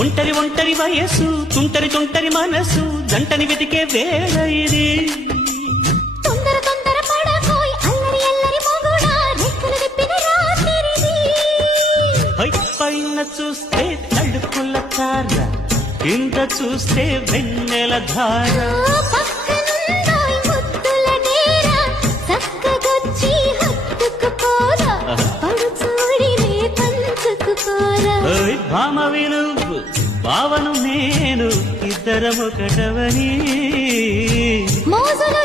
ఒంటరి ఒంటరి వయస్సు తుంటరి తుంటరి మనసు జంటని వెతికే వేళ ఇది. తొందర తొందర పడకోయ్ అల్లరి అల్లరి మొగుడా రెక్కలు విప్పిన రాత్రిది. పైన చూస్తే తడుకుల తార కింద చూస్తే వెన్నెల ధార. పక్కనుందోయ్ ముద్దుల డేరా చక్కగొచ్చి హత్తుకుపోరా పడుచూడినే పంచుకుపోరా. భామ వినువు భావను నేను ఇద్దరము కటవని మోజులు